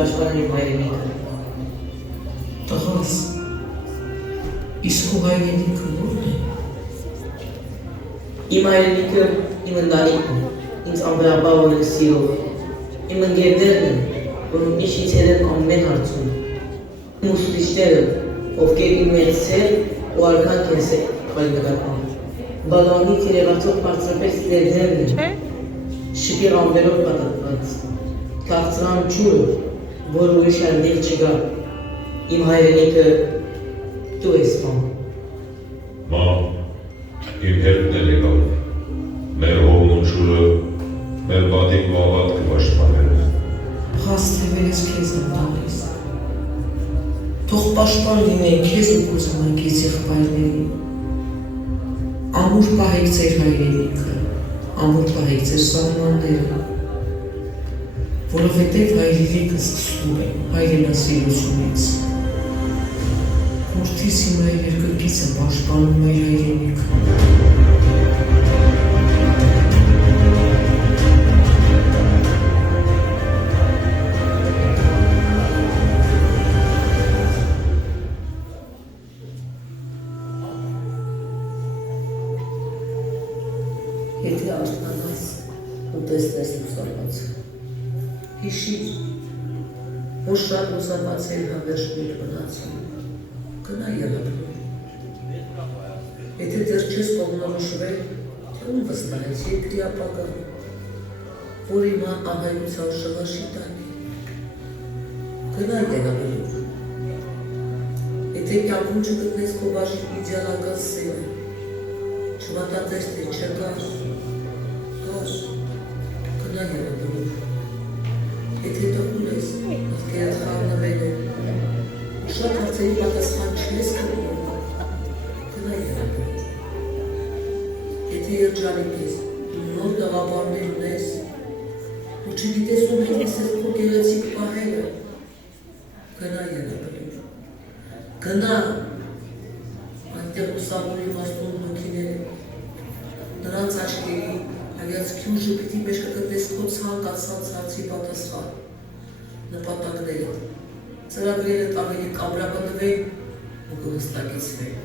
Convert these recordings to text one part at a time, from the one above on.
պաշտպանել իմ հայրենիքը։ Տղաս, իսկ քո հայրենիքը ո՞րն է։ Իմ հայրենիքը իմ ընտանիքն է, ինձ անվերապահորեն սիրող, իմ ընկերներն են, որոնք ինչից հետ են ամեն հարցում, իմ ուսուցիչները, ովքեր իմ մեծեր ու արքան կենսել այլ նկատմամբ, բանալից երևացող բարձրապես ներդերն են, շպիր ամբերով պատատված, քաղցրան ջուրը, որ ուրիշ այնտեղ չկա, իմ հայրենիքը դու ես մամ։ Մամ, իմ հետն էլ եկավ, մեր հողն ու ջուրը, մեր պատիկ ու ավատ կպաշտպանել։ Հաստևերես քեզ եմ տալիս։ Թող պաշտպան լինեն քեզ ու քո զամանկից եղբայրներին։ Ամուր պահեք ձեր հայրենիքը, ամուր պահեք ձեր սահմանները, որովհետև հայրենիքը սկսում է հայրենասիրությունից։ Որդիս հիմա երկրկից է պաշտպանում մեր հայրենիքը։ Եթե արթնանաս ու տեսնես լուսավորված, հիշիր, որ շատ լուսավորված էր հավերժ մութ մնացում, գնա ելապրում։ Եթե դեռ չես կողմնորոշվել, թե ում վստահես երկրի ապագան, որ հիմա անհայության շղաշի տանի, գնա ելապրում։ Եթե կյանքում չգտնես քո բաժին իդեալական սերը, չմտածես թե չկար, կար, գնա ելապրում։ Եթե տխուր ես, ովքերդ խառնվել են, շատ հարցերի պատասխան չես կրում, գնա ելապրում։ Եթե երջանիկ ես, նոր տաղապարներ ունես, ու չգիտես ում հետս ես քո գեղեցիկ պահելը, գնա ելապրում։ Գնա, այնտեղ ուսավոր իմաստուն հոգիները, նրանց աչքերի, հայացքի ու ժպիտի մեջ կգտնես քո ցանկացած հարցի պատասխան, նպատակները, ծրագրերդ ավելի կամրապնդվեն ու կհստակեցվեն։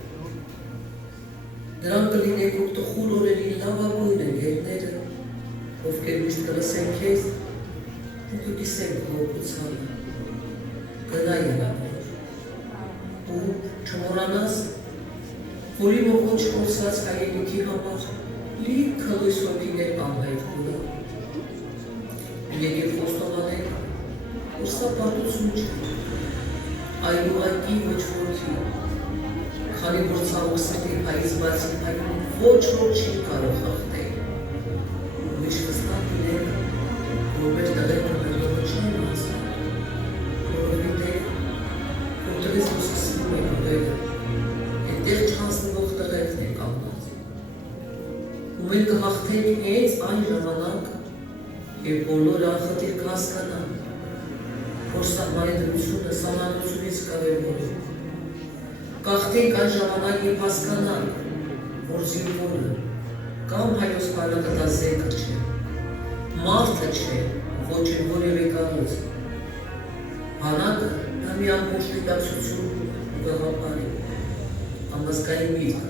Նրանք կլինեն քո տխուր օրերի լավագույն ընկերները, ովքեր միշտ կլսեն քեզ ու կկիսեն քո օգնությանը։ Գնա ելապրում։ Ու չմոռանաս, որ իմ ողջ կորսած հայրենիքի համար լիքը լույս հոգիներ անհայտ կուրա։ Եկեք խոստովանենք, որ սա պարտություն չէ, այլ ուղղակի ոչ ոքի, քանի որ ցավոք սրտի հայից բացի հայրում ոչ ոք չի կարող հաղթել։ Ուրիշ վստահ լինենք, որ մեր տղերքը մեր լողը չեն մասը, որովհետև որտեղից որ սկսվում է նվերը, այնտեղ չհասնվող տղերքն են կանգնած։ Ու մենք կհաղթենք հենց այն ժամանակ, երբ բոլորը անխտիր կհասկանան, որ սահմանադրությունը սահմանությունից կարևոր է։ Կհաղթենք այն ժամանակ, երբ հասկանանք, որ զինվորը կամ հայոց բանակը զենքը չէ, մարդը չէ, ոչ էլ որևէ կառույց։ Բանակը դա մի ամբողջ գիտակցություն ու գաղափար է, համազգային միտք,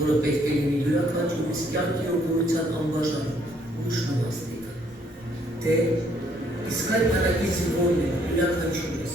որը պետք է լինի յուրաքանչյուրիս կյանքի ու գոյության անբաժան ուշ նվաստիկ։ Դե, իսկ այդ բանակի զինվորն է յուրաքանչյուրս։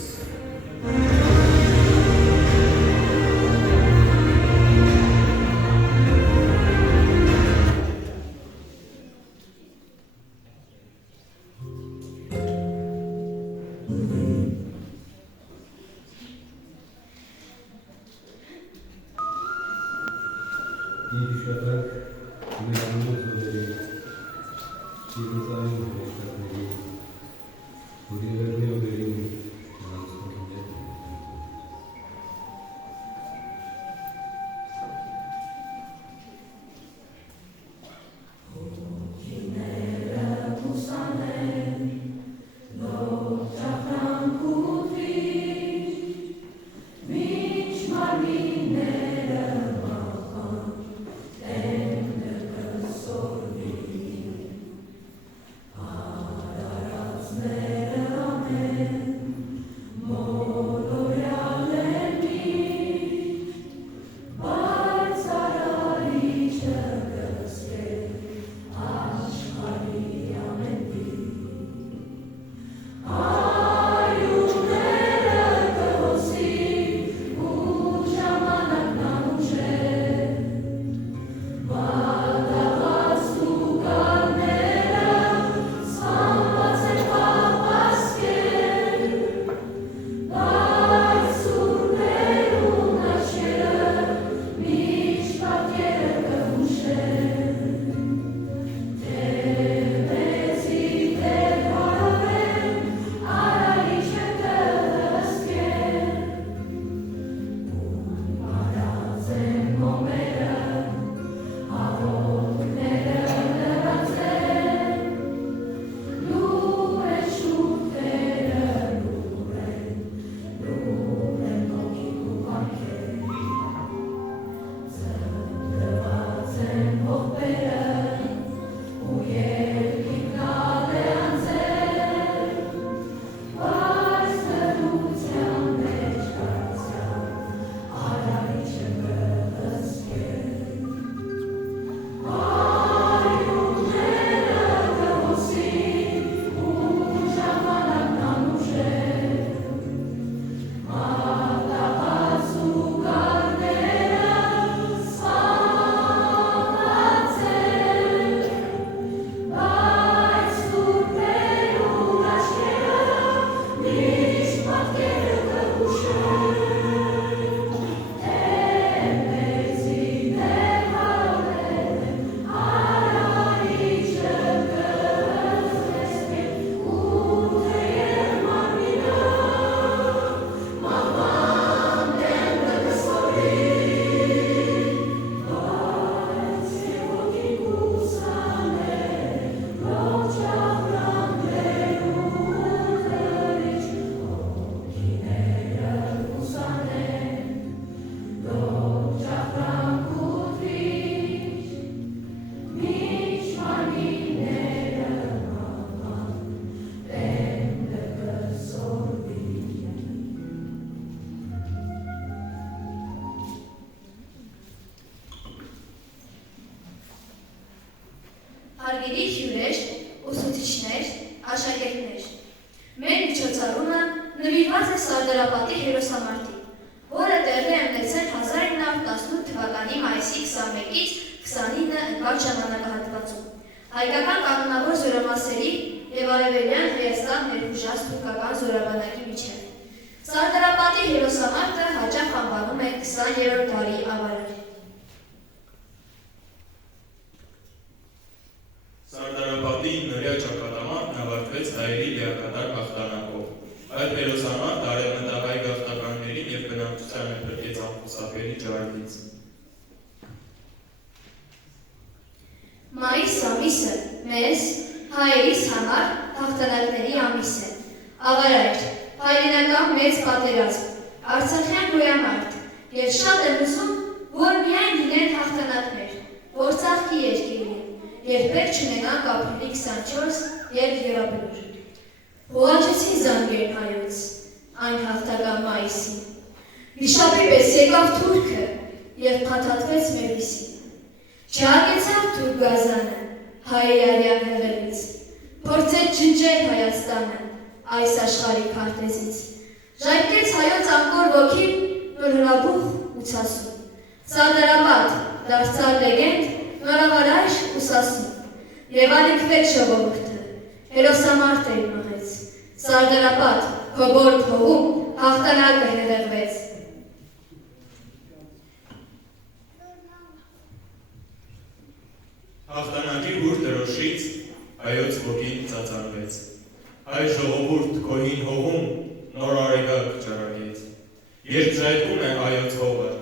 Հանդիպանքների հյուրեր, ուսուցիչներ, աշակերտներ։ Մեր միջոցառումը նվիրված է Սարդարապատի հերոսամարտին, որը տեղի է ունեցել 1918 թվականի մայիսի 21-ից 29 ընկած ժամանակահատվածում հայկական կանոնավոր զորամասերի և Արևելյան Հայաստան ներխուժած թուրքական զորաբանակի միջև։ Սարդարապատի հերոսամարտը հաճախ անվանում է 20-րդ դարի ավարը։ Սարդարապատի նորյա ճակատամարտն ավարտվեց հայերի լիակատար հաղթանակով։ Այդ հերոսամարտը արևմտահայ գաղթականներին և բնակչությանը փրկեց անխուսափելի ջարդից։ Մայիս ամիսը մեզ, հայերիս համար հաղթանակների ամիս է։ Ավարայր, հայրենական մեծ պատերազմ, արցախյան գոյամարտ, և շատ եմ ուզում, որ միայն լինեն հաղթանակներ, որ ծաղկի երկիրն երբեք չունենանք ապրիլի 24 և եռաբլուր։ Հոհաճեցին զանգերն հայոց, այն հաղթական մայիսին։ Վիշապի պես եկավ թուրքը և փաթաթվեց մերիսին։ Չհագեցավ թուրք գազանը, հայերի արյան հեղերից, փորձեց ջնջել Հայաստանը այս աշխարհի քարտեզից։ Ժայթքեց հայոց անկոր ոգին նորհրաբուխ ու ցասում։ Սարդարապատ դարձավ լեգենդ, նորավարայր ու սասուն։ Եվ ալիքվեց ժողովուրդը, հերոսամարտ էր մղեց։ Սարդարապատ, քո բորդ հողում հաղթանակը հեղեղվեց։ Հաղթանակի հուր դրոշից հայոց ոգին ծածանվեց։ Հայ ժողովուրդ քո հին հողում նոր արեգակ ճարագեց։ Երբ ժայթքում է հայոց հողը,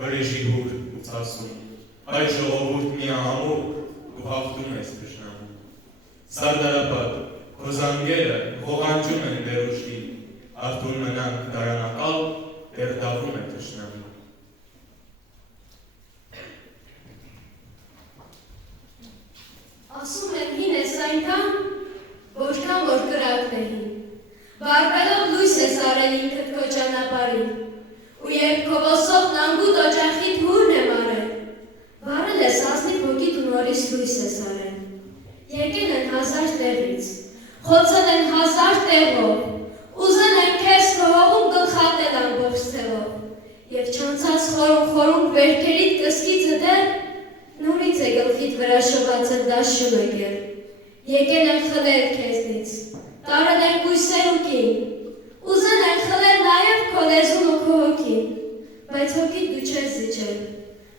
վրեժի հուր ու ցասում, հայ ժողովուրդ միահամուռ ու հաղթում ես թշնամուն։ Սարդարապատ, քո զանգերը ողանջում են դեռ ուշքի, արթուն մնանք դարանակալ, դեռ դավում է թշնամուն։ Ասում եմ հին ես այնքան, որքան որ կրակն է հին, բարբելով լույս ես արել ինքդ քո ճանապարհին, ու երբ քո ոսող նանգուտ օջախիդ հուրն եմ արել, վարել ես ազնիվ հոգիդ ու նորից լույս ես արել։ Եկել են 1000 տեղից, խոցել են 1000 տեղով, ուզել են քեզ քո հողում գլխատել ամբողջ թևով, և չանցած խորում վերքերիդ կսկիցը դեռ նորից է գլխիդ վրա շովածը դաշուն եկել, եկել են խլել քեզնից, տարել են կույսեր ու կին, ուզել են խլել նաև քո լեզուն ու քո հոգին, բայց հոգիդ դու չես զիջել,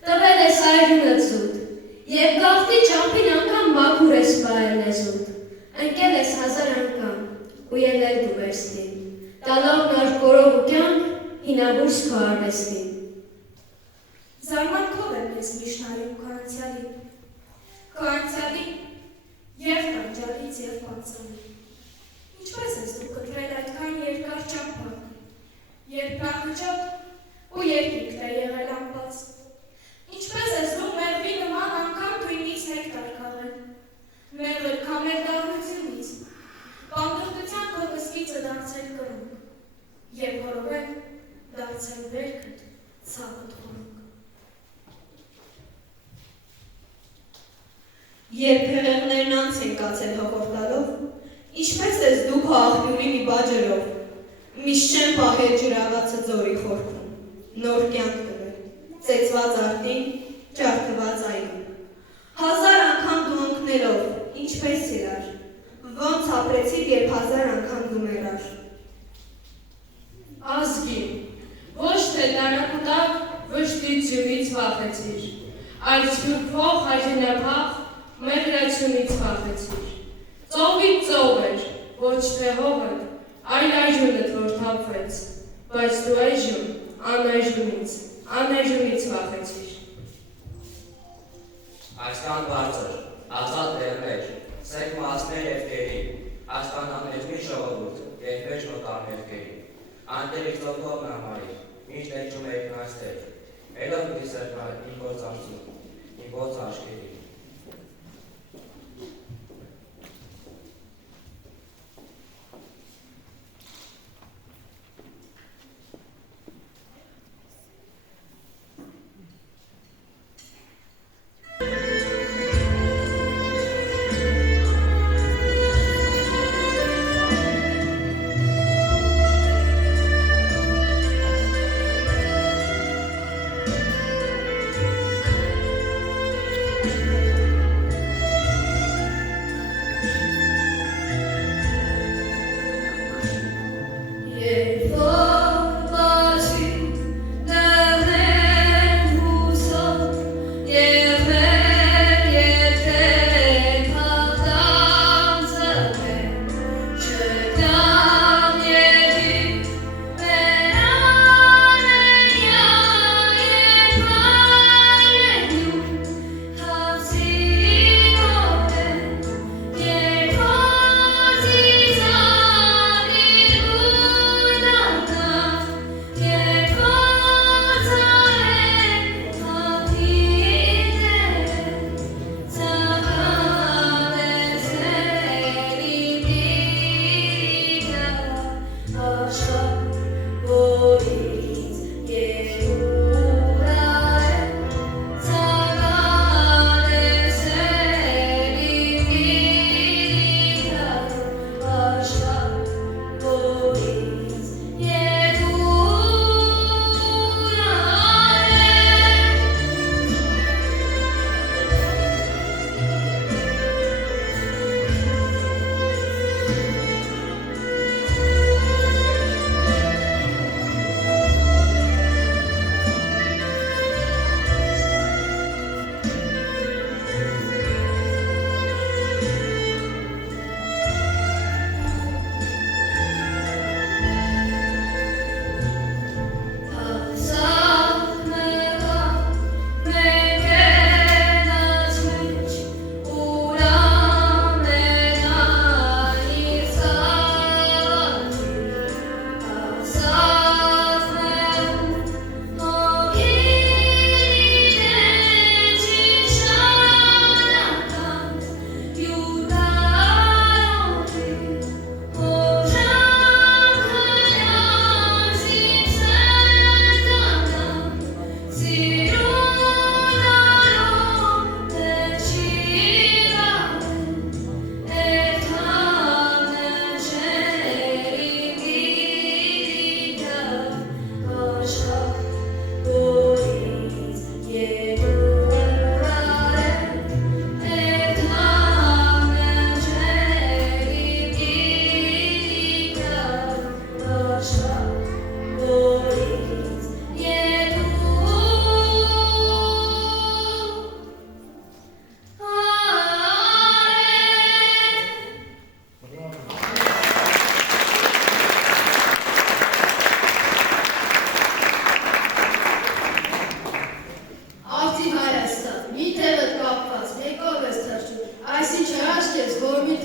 տվել ես այրունդ զուտ, և գաղթի ճամփին անգամ մաքուր ես պահել լեզուդ, ընկել ես 1000 անգամ ու ելել դու վերստին, տալով նոր կորով ու կյանք հինավուրց քո արվեստին։ Զարմանքով եմ ես միշտ նայում քո անցյալի և տանջալից և պանծալի։ Ինչպես ես դու կտրել այդքան երկար ճամփա, երբ նախաճոտ ու երկինքն է եղել անբաց։ Ինչպես ես դու մեղվի նման անգամ թույնից նեկտար քաղել, մեղր քամել դառնությունից, պանդխտության քո կսկիցը դարձել կրունկ, և հորովեն դարձել վերքդ ցավդ խորունկ։ Երբ հեղեղներն անց են կացել հողորտալով, ինչպես ես դու քո աղբյուրի մի բաջերով, միշտ չեն պահել ջրավացը ձորի խորքում, նոր կյանք տվել, ծեծված արտին, ջարդված այգում։ 1000 անգամ դու ընկնելով, ինչպես իրար, ոնց ապրեցիր, երբ 1000 անգամ դու մեռար։ Ազգին, ոչ թե տարակուտակ վշտությունից վախեցիր, այլ սփյուռքող հայրենափախ մեղրացյունից վախեցիր։ Ծովից ծով էր, ոչ թե հողդ, այլ այժունդ որ թափվեց, բայց դու այժմ անայժունից վախեցիր։ Այսքան բարձր, ազատ լեռներ, սեկ մասներ և կերի, այսքան անեջմի ժողովուրդ, երբեջ մտար ներկերի, անտեր իստոտով նամարիր, միշտ էջում էիք նայստեր, էլով պիտի սրկա իմ գործ արծում, իմ գործ աշկերի։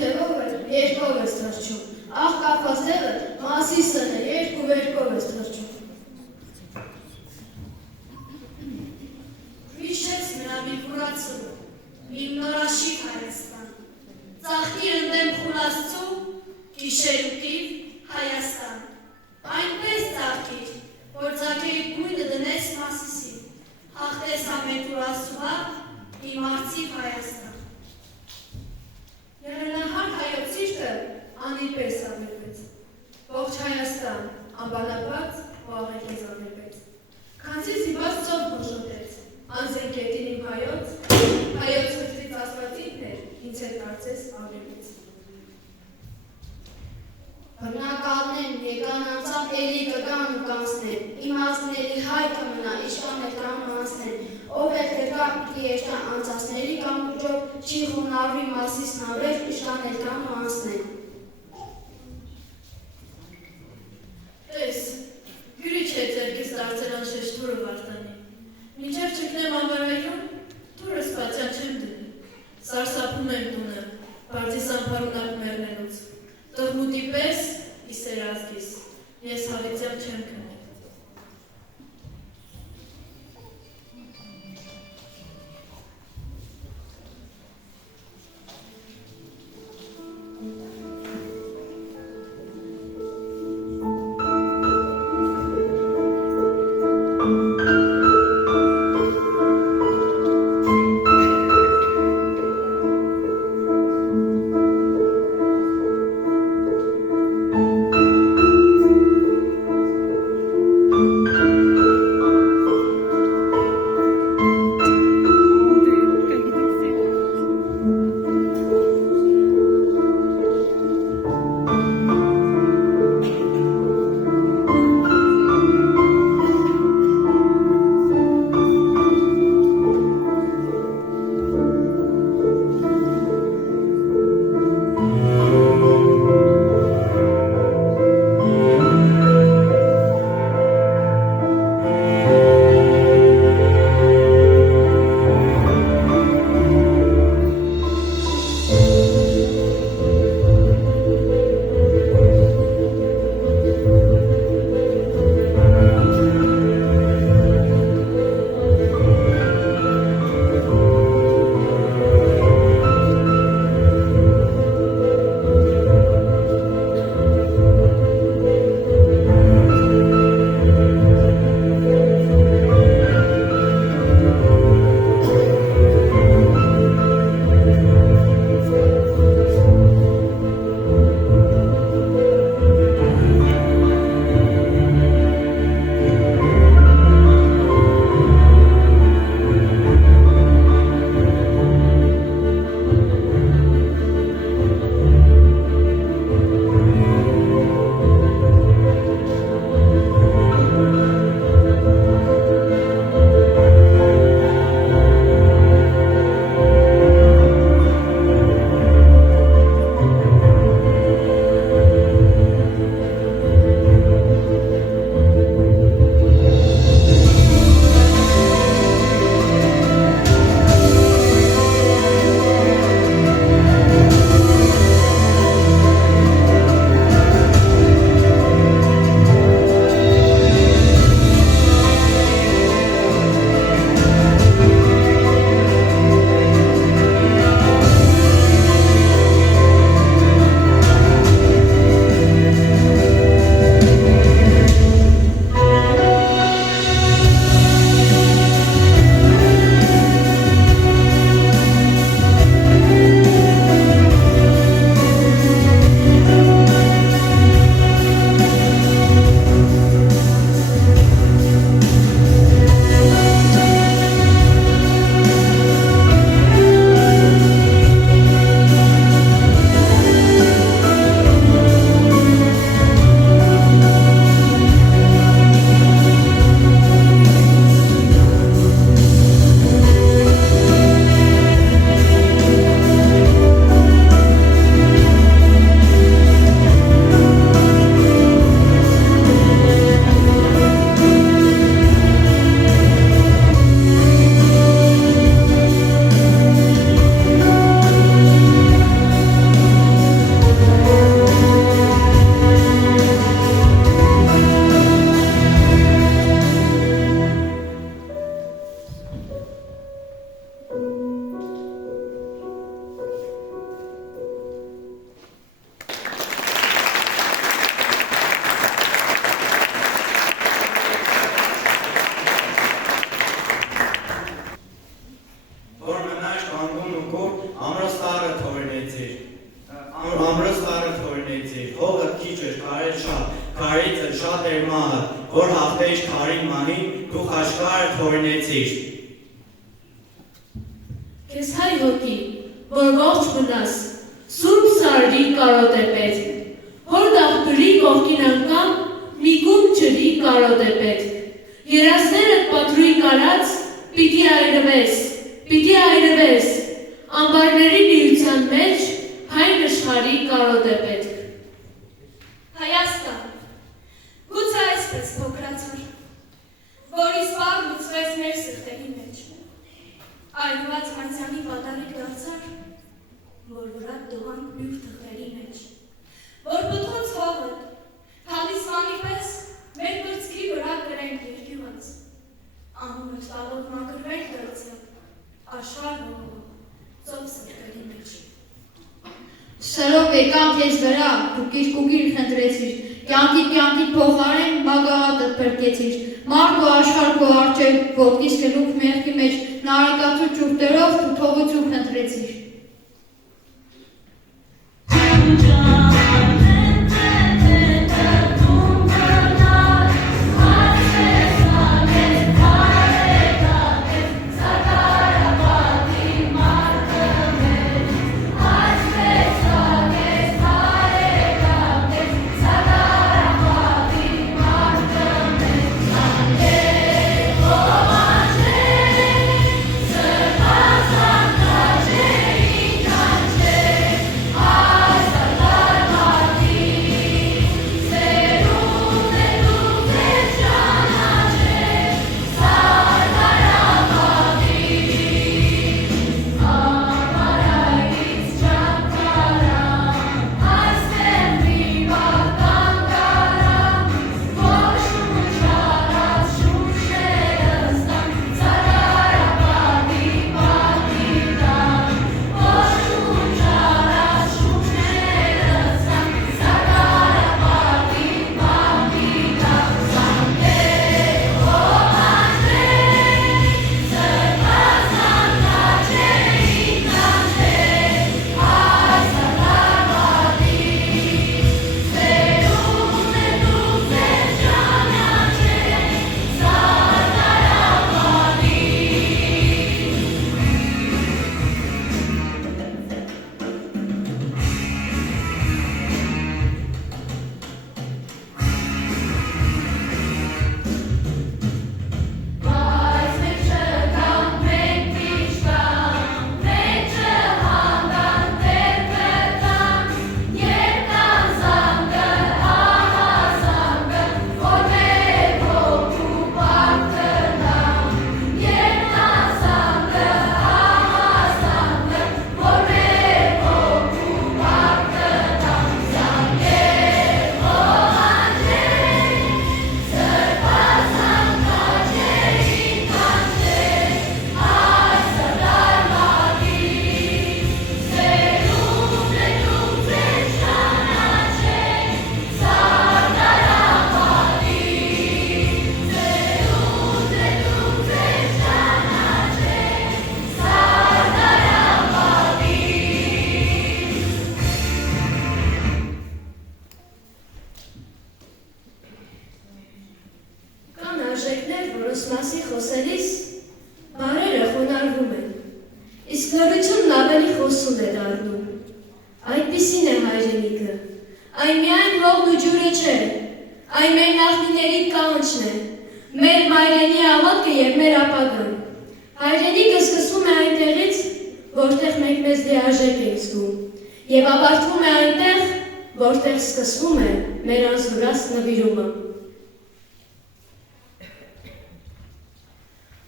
թևովը երկով ես թրջում, աղ կապված թևը մասիսն է երկու վերքով ես թրջում։ Հիշեց նրա մի կուրացու, մի նորաշիկ Հայաստան, ծաղկիր ընդեմ խուլաստու, գիշերուկիր Հայաստան, այնպես ծաղկիր, որ ծաղկերի գույնը դնես մասիսի, հաղթես ամեն կուրասուհա, մի մարցիվ Հայաստան։ Եղենահար հայոց սիրտը անիպես ավերվեց, ողջ Հայաստան անբանապած ու աղեքեզ ավերվեց, քանցի զիբած ծով բժոտեց, անձեն կետին իմ հայոց հրտից ասվածինն էր, ինձ էլ կարծես ավերվեց։ Բռնակալներն եկան անցավ էլի կգան ու կանցնեն, իմացների հայ կմնա, իշխան էլ կան ու անցնեն, ով էլ կգա պիտի եշտա անցածների կամուրջով, չի խոնարվի մասիսն ավեր, իշխան էլ կան ու անցնեն։ Տես, գյուրիչ է ձերքից դարձել անշեշտ թուրը վարտանի, մինչև չկնեմ ամարայում, թուրը սպացյան չեմ դնի, սարսափում եմ տունը, բարձիսան պարունակ մերնելուց, տղմուտի պես իսեր ազգիս, ես հավիցյալ չեմ կնել։ աշխարհից շատ էր մահը, որ հաղթեիր քարին մանին, դու աշխարհը թորնեցիր։ Քեզ հայ հոգի, որ ողջ մնաս, Սուրբ Սարի կարոտ է պետք, հոր դաղբրի կողքին անգամ մի կում ջրի կարոտ է պետք, երասներդ պատրույն կարած պիտի այրվես, ամբարների միության մեջ հայ նշխարի կարոտ է պետք։ Հայաստան, գուցե այսպես փոքրացար, որ իսպար լուծվեց մեր սրտերի մեջ, այրված անցյալի պատարիկ դարձար, որ վրա դողանք բյուր թղթերի մեջ, որ պտղոց հողըտ, թալիսմանի պես մեր կրծքի վրա կրենք երկյուղած, անունը տալով մակրվենք դրծյալ, աշխար հողը, ծով սրտերի մեջ։ Սրով եկան քեզ վրա, դու կիրկուկիր խնդրեցիր, կյանքի փոխարեն բագաղատդ փրկեցիր, մարդ ու աշխարհ քո առջև ոտքից գլուխ մեղքի մեջ նարեկացու ճուղտերով դու թողություն խնդրեցիր։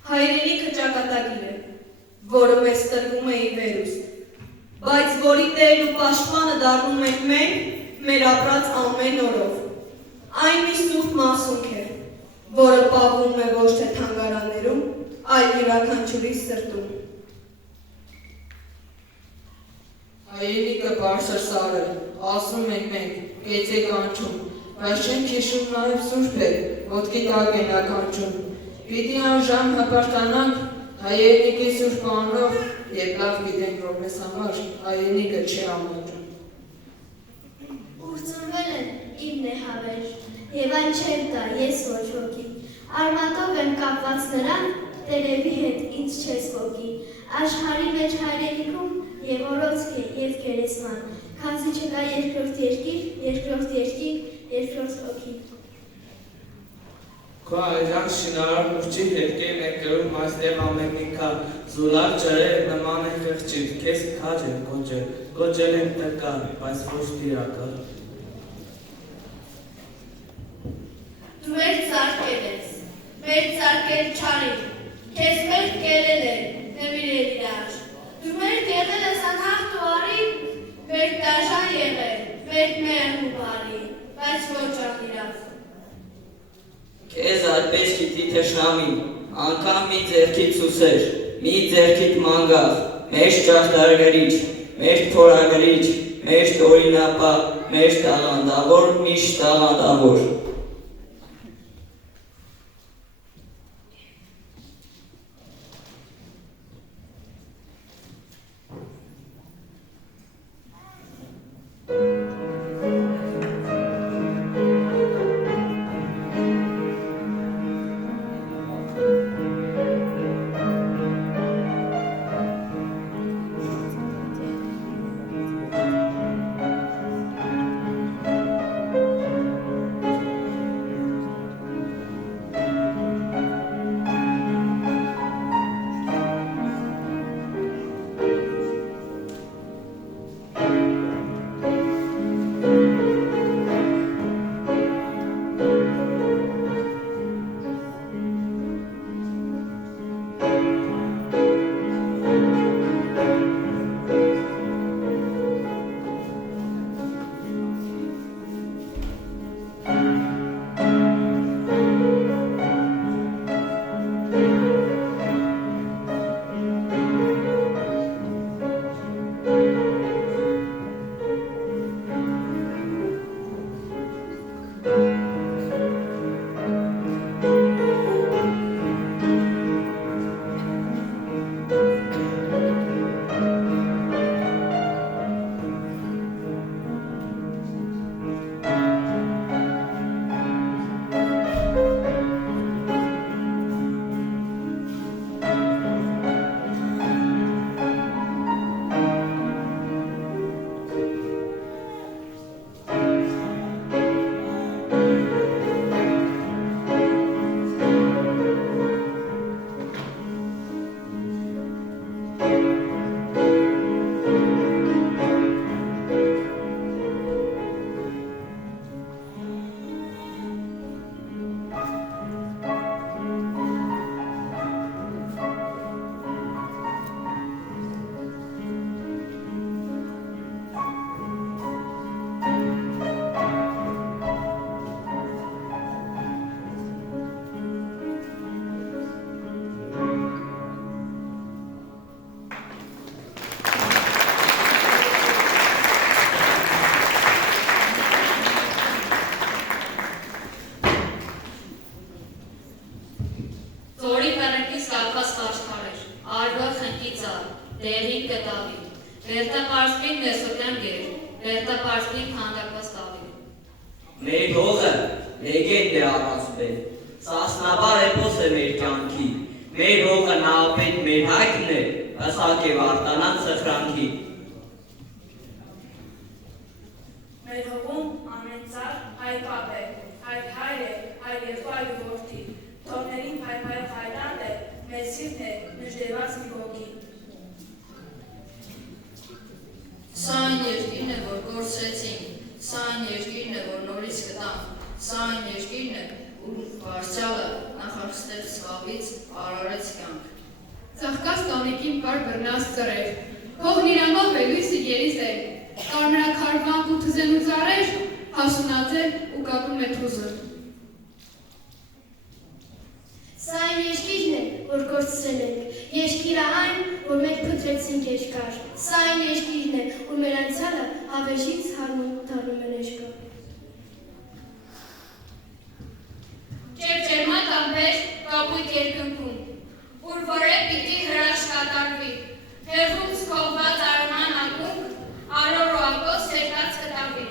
Հայրենիքը ճակատագիր է, որը մեզ տրվում է ի վերուստ, բայց որի տերն ու պաշտպանը դառնում ենք մենք, մեր ապրած ամեն օրով։ Այն մի սուրբ մասունք է, որը պահվում է ոչ թե թանգարաններում, այլ յուրաքանչյուրի սրտում։ Հայրենիքը բարձր սար է, ասում ենք մենք, կեց է կանչում, բայց չենք հիշում նաև սուրբ է, ոտքի տակ են ականչում։ Պիտի անժամ հպարտանանք հայրենիքի սուրբ անունով, երբ լավ գիտենք, որ մեզ համար հայրենիքը չի ամաչում։ Ուր ծնվել են իմ նեհավեր, Եվ այն չեմ տա, ես ոչ ոքի։ Արմատով եմ կապված նրան, տերևի հետ ինձ չես ոգի։ Աշխարհի մեջ հայրենիքում եւ օրոցք է եւ գերեզման, քանզի չկա երկրորդ երկիր, երկրորդ օքի։ Քո այժմ շինարար ուրջի հետքե մեկ գրում այստեղ ամենիկա, զուլար ջրեր նման է խղճիր, քեզ քաջ եմ կոչել եմ տկար, բայց ոչ տիրակալ։ Դու մեր ծարկել ես, մեր ծարկել չարին, քեզ մեր կերել է, նվիրել իրար։ Դու մեր եղել ես անհաղթ ու արի, մեր դաժան եղել, մեր մեղմ ու բարի, բայց ոչ աղիրավ։ Քեզ այդպես գիտի թշնամին, անգամ մի ձեռքիդ սուսեր, մի ձեռքիդ մանգաղ, մեր ճարտարագրիչ, մեր փորագրիչ, մեր օրինապա, մեր տաղանդավոր, միշտ տաղանդավոր։ Մեր հողը լեգենդ է առասպել, սասնաբար էպոս է մեր կյանքի, մեր հողը նահապետ մեր հայքն է, ըսակ է վարտանան սխրանքի։ Մեր հողում ամեն ծառ հայ պապ է, հայր հայր է, հայր երկու այլ որդի, թորներին հայր հայրան է, մեր սիրտն է նժդեված մի ոգի։ Սա այն երկիրն է, որ գործեցինք, սա այն երկիրն է, որ նորից կտանք, սա այն երկիրն է, ուր վարդյալը նախախստեց զգավից, արարեց կյանք։ Ծաղկած տանիքին պար բռնած ծրեր, հողն իրանով է լույսի գերիզեր, կարմրաքարվանք ու թզեն ու ծառեր, հասունացել ու կատում է թուզը։ Սա այն երկիրն է, որ գործել ենք, երկիրը այն, որ մենք փնտրեցինք երկար, սա այն երկիրն է, որ մեր անցյալը հավեժից դառնում է ներկա։ Ջերմակ ամբեր կապույտ երկնքում, ուր որե պիտի հրաշք կատարվի, հեղում զգողված արման ակունք, արոր ու ակոս երկած կտավի։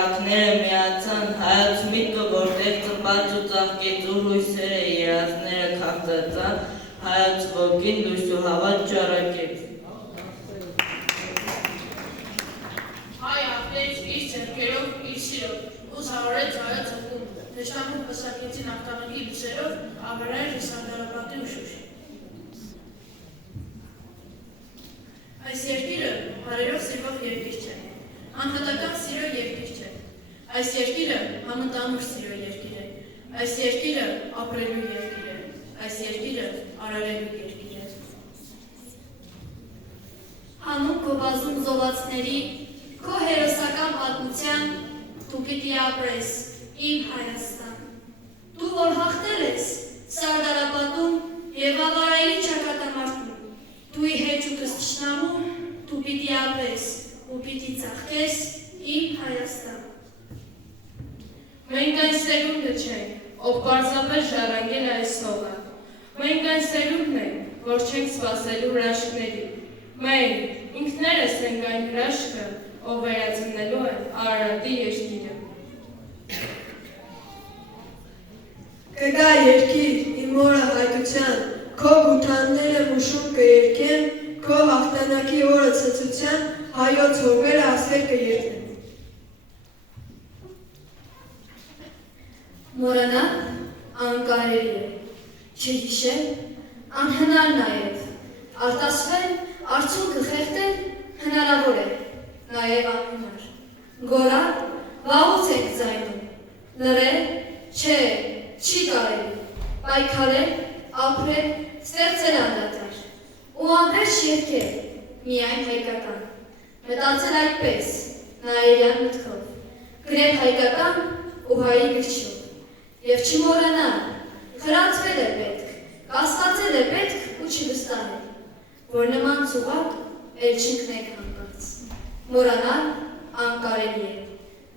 երակները միացան, հայոց միտքը, որտեղ ծպած ու ծաղկեց ու հույսերը երազները քաղցածան, հայոց ոգին լույս ու հավատ ճառակեց։ Հայ աղբերից իր ձեռքերով, իր սիրով, ու զավարեց հայոց հոգում, թշնամուն պսակեցին աղտանքի լույսերով, ավերայր Հիսանդարապատի ու Շուշի։ Այս երկիրը հարերով սիրվող երկիր չէ, անհատական սիրո երկիր չէ, այս երկիրը համընդանուր սիրո երկիր է, այս երկիրը ապրելու երկիր է, այս երկիրը արարելու երկիր է։ Հանուն քո բազում զովացների, քո հերոսական պատմության, դու պիտի ապրես, իմ Հայաստան։ Դու որ հաղթել ես Սարդարապատում և ավարայի ճակատամարտում, դու ի հեճուկս թշնամու, դու պիտի ապրես ու պիտի ծաղկես իմ Հայաստան։ Մենք այն սերունդը չենք, ով պարզապես ժառանգել է այս հողը։ Մենք այն սերունդն ենք, որ չենք սպասելու հրաշքների։ Մենք ինքներս ենք այն հրաշքը, ով վերածնելու է Արարատի երկիրը։ Կգա երկիր, իմ օրը հայտության, քո գութանները մուշում կերկեն, քո հաղթանակի օրը ցցության, հայոց հողերը ասեր կերկեն։ Մորանալ անկարելի է, չհիշել անհնար նաև, արտասվել, արդյունքը խեղդել հնարավոր է, նաև անհնար, գորալ վաղուց ենք ձայնում, լրել, չէ, չի կարելի, պայքարել, ապրել, ստեղծել անդադար, ու անվերջ երկել, միայն հայկական, մտածել այդպես, նայելյան մտքով, գրել հայկական ու հայի գրչով, և չմորանալ, խրացվել է պետք, կասկածել է պետք ու չվստահել, որ նման ծուղակ էլ չընկնեք հանկարծ, մորանալ անկարելի է,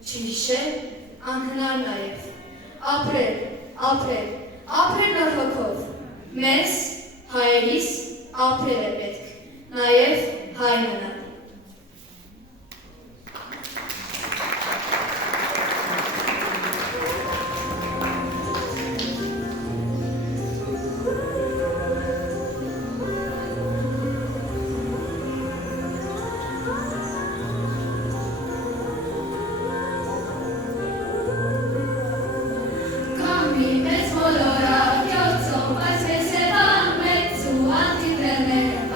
չհիշել անհնար նաև, ապրել, ապրել, ապրել մեր հոգով, մեզ, հայերիս ապրել է պետք, նաև հայ մնալ։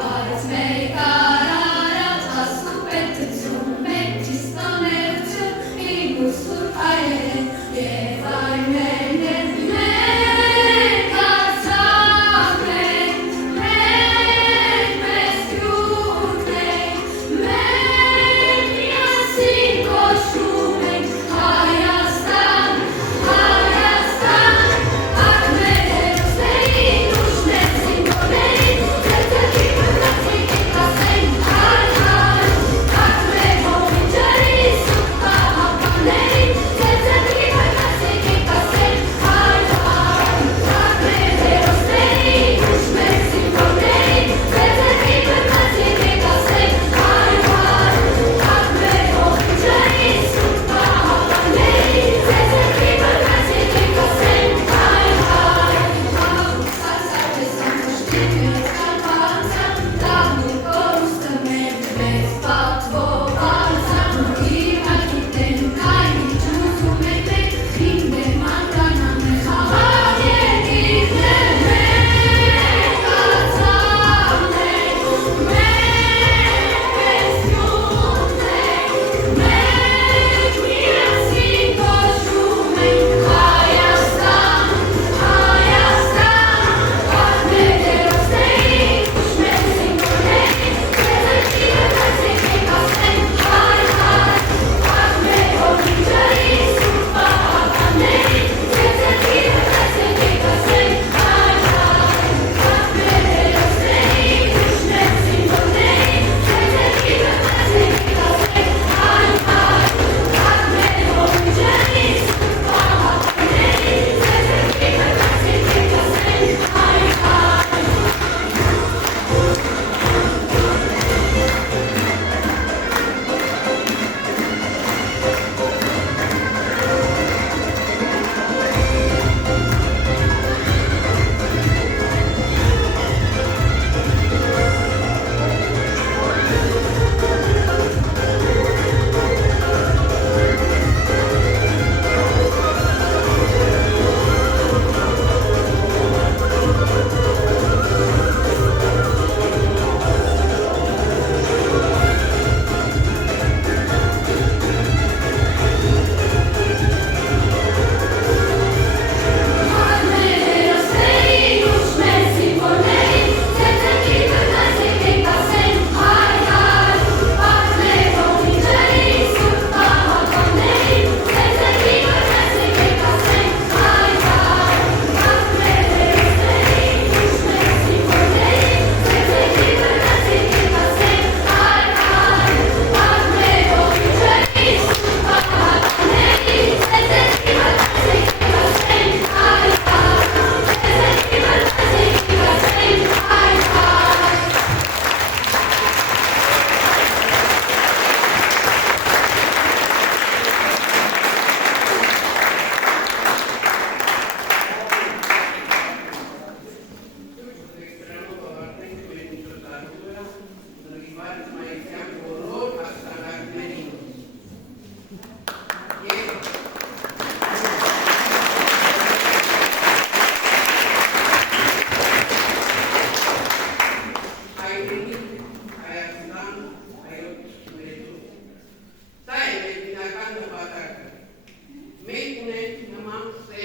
Այս մեր կարարար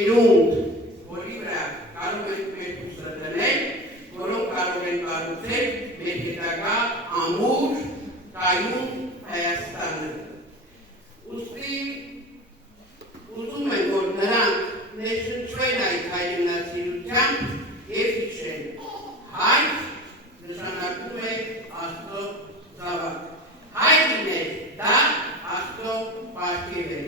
Սերունդ, որի վրա կարող ենք մեր հուսը դնել, որոնք կարող են կառուցել մեր հետագա ամուր, կայուն Հայաստանը։ Ուստի ուզում եմ, որ նրանք ներշնչվեն այդ հայրենասիրությամբ և հիշեն։ Հայր նշանակում է Աստծո զավակ։ Հայր լինել դա Աստծո պարգև է։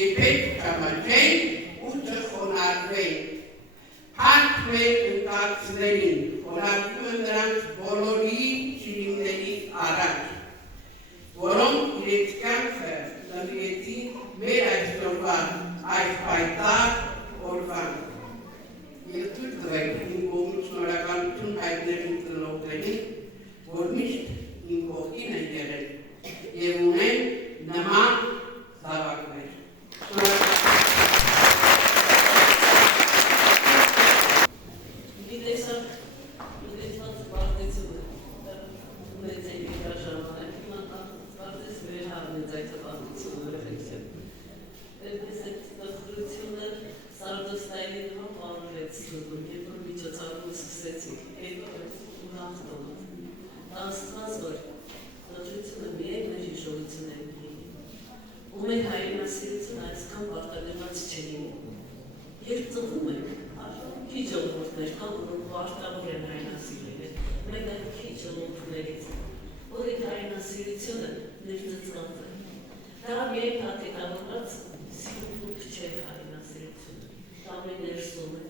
Երբեք չամաչեն ու չխոնարհվեն։ Փառք մեր ընկածներին, խոնարհվում եմ նրանց բոլորի շիրիմների առաջ, որոնք իրենց կյանքը նվիրեցին մեր այսօրվա այս պայծառ օրվան։ Եվ թույլ տվեք իմ կողմից շնորհակալություն հայտնել իմ ծնողներին, որ միշտ իմ կողքին են եղել և ունեն նման զավակներ։ Ու մեր հայրենասիրությունը այսքան պարտադրված չի լինում։ Երբ ծնվում ենք, քիչ ժողովուրդներ կան, որոնք պարտավոր են հայրենասիրել, մեկ այլ քիչ ժողովուրդներից, որոնք հայրենասիրությունը ներծծված է։ Դա միայն հատիկավորված սիրունք չէ հայրենասիրությունը, դա մեր ներսում է։